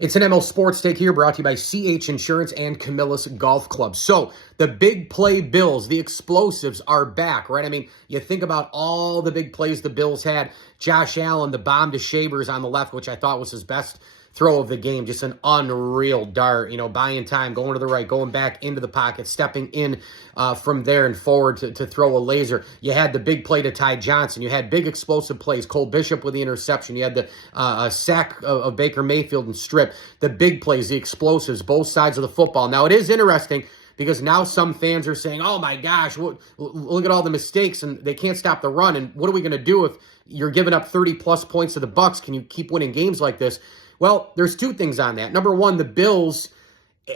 It's an ML Sports Take here, brought to you by CH Insurance and Camillus Golf Club. So, the big play Bills, the explosives are back, right? I mean, you think about all the big plays the Bills had. Josh Allen, the bomb to Shavers on the left, which I thought was his best throw of the game. Just an unreal dart, buying time, going to the right, going back into the pocket, stepping in from there and forward to throw a laser. You had the big play to Ty Johnson. You had big explosive plays. Cole Bishop with the interception. You had the sack of Baker Mayfield and strip. The big plays, the explosives, both sides of the football. Now, it is interesting because now some fans are saying, oh my gosh, look at all the mistakes, and they can't stop the run, and what are we going to do if you're giving up 30-plus points to the Bucs? Can you keep winning games like this? Well, there's two things on that. Number one, the Bills,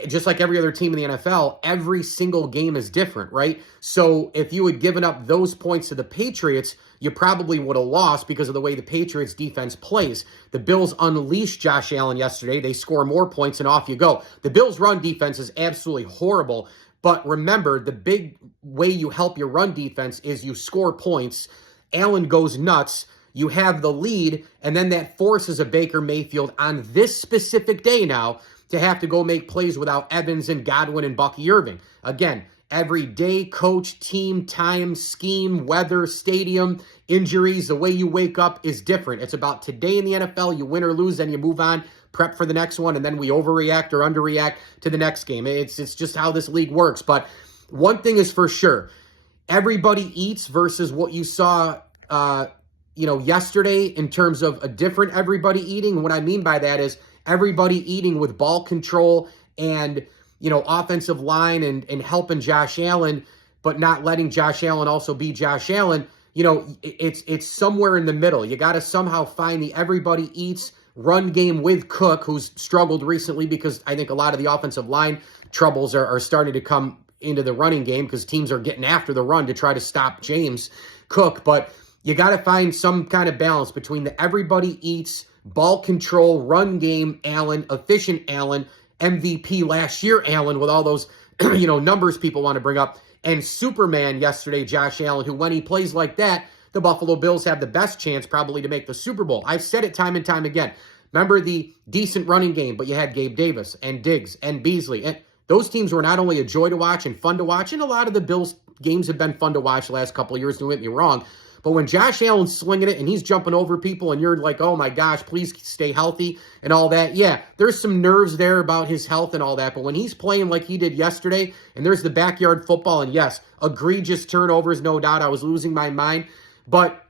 just like every other team in the NFL, every single game is different, right? So if you had given up those points to the Patriots, you probably would have lost because of the way the Patriots defense plays. The Bills unleashed Josh Allen yesterday. They score more points and off you go. The Bills' run defense is absolutely horrible. But remember, the big way you help your run defense is you score points. Allen goes nuts. You have the lead, and then that forces a Baker Mayfield on this specific day now to have to go make plays without Evans and Godwin and Bucky Irving. Again, every day, coach, team, time, scheme, weather, stadium, injuries, the way you wake up is different. It's about today in the NFL. You win or lose, then you move on, prep for the next one, and then we overreact or underreact to the next game. It's just how this league works. But one thing is for sure, everybody eats versus what you saw yesterday in terms of a different everybody eating. What I mean by that is everybody eating with ball control and, offensive line and helping Josh Allen, but not letting Josh Allen also be Josh Allen. It's somewhere in the middle. You got to somehow find the everybody eats run game with Cook, who's struggled recently because I think a lot of the offensive line troubles are starting to come into the running game because teams are getting after the run to try to stop James Cook. But you got to find some kind of balance between the everybody eats, ball control, run game Allen, efficient Allen, MVP last year Allen with all those, numbers people want to bring up, and Superman yesterday, Josh Allen, who when he plays like that, the Buffalo Bills have the best chance probably to make the Super Bowl. I've said it time and time again. Remember the decent running game, but you had Gabe Davis and Diggs and Beasley. And those teams were not only a joy to watch and fun to watch, and a lot of the Bills games have been fun to watch the last couple of years, don't get me wrong. But when Josh Allen's slinging it and he's jumping over people and you're like, oh my gosh, please stay healthy and all that. Yeah, there's some nerves there about his health and all that. But when he's playing like he did yesterday, and there's the backyard football, and yes, egregious turnovers, no doubt. I was losing my mind. But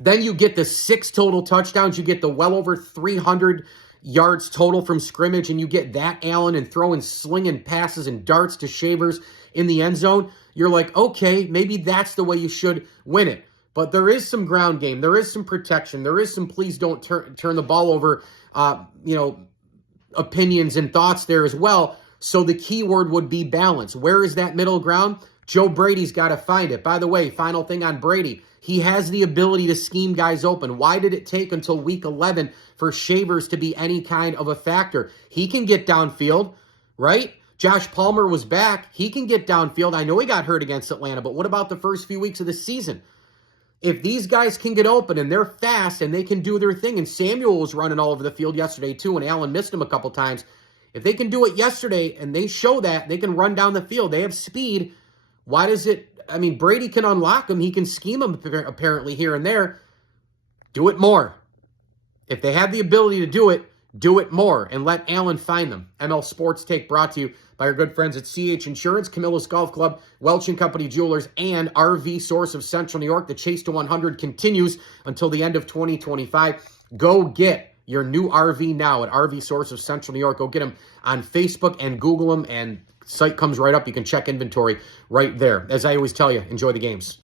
then you get the 6 total touchdowns. You get the well over 300 yards total from scrimmage, and you get that Allen and throwing slinging passes and darts to Shavers in the end zone. You're like, okay, maybe that's the way you should win it. But there is some ground game. There is some protection. There is some please don't turn the ball over, opinions and thoughts there as well. So the key word would be balance. Where is that middle ground? Joe Brady's got to find it. By the way, final thing on Brady. He has the ability to scheme guys open. Why did it take until week 11 for Shavers to be any kind of a factor? He can get downfield, right? Josh Palmer was back. He can get downfield. I know he got hurt against Atlanta, but what about the first few weeks of the season? If these guys can get open and they're fast and they can do their thing, and Samuel was running all over the field yesterday too, and Allen missed him a couple times. If they can do it yesterday and they show that, they can run down the field. They have speed. Why does it? I mean, Brady can unlock them. He can scheme them apparently here and there. Do it more. If they have the ability to do it more and let Allen find them. ML Sports Take brought to you by our good friends at CH Insurance, Camillus Golf Club, Welch & Company Jewelers, and RV Source of Central New York. The chase to 100 continues until the end of 2025. Go get your new RV now at RV Source of Central New York. Go get them on Facebook and Google them, and site comes right up. You can check inventory right there. As I always tell you, enjoy the games.